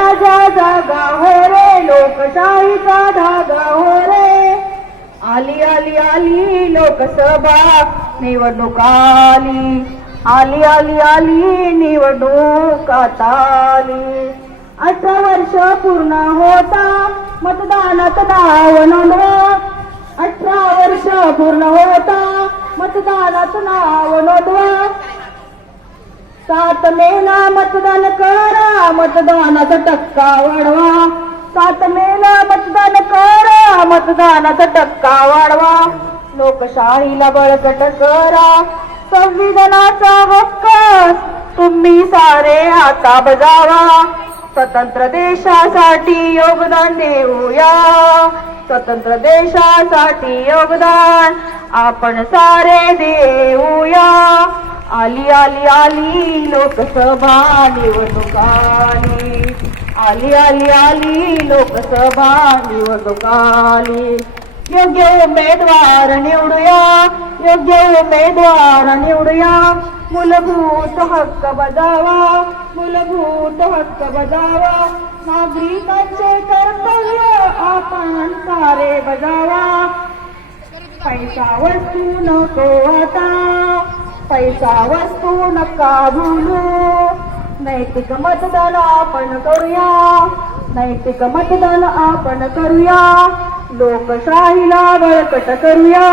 राजा जागा हो रे लोकशाहीचा धागा हो रे. आली आली आली लोकसभा निवडणूक आली. आली आली आली निवडणूक आली. अठरा वर्ष पूर्ण होता मतदानात नाव नोंदवा. अठरा वर्ष पूर्ण होता मतदानात नाव नोंदवा. सात मेला मतदान करा मतदानाचा टक्का वाढवा. सात मेला मतदान करा मतदानाचा टक्का वाढवा. लोकशाहीला बळकट करा. संविधानाचा हक्क तुम्ही सारे आता बजावा. स्वतंत्र देशासाठी योगदान देऊया. स्वतंत्र देशासाठी योगदान आपण सारे देऊया. आली आली आली लोकसभा निवडणुकाली. आली आली आली लोकसभा निवडणुकाली. योग्य उमेदवार निवडूया योग्य उमेदवार निवडूया. मूलभूत हक्क बजावा मूलभूत हक्क बजावा. नागरिकांचे कर्तव्य आपण सारे बजावा. पैसा वस्तू नको आता. पैसा वस्तू नका भूलू. नैतिक मतदान आपण करूया. नैतिक मतदान आपण करूया. लोकशाहीला बळकट करूया.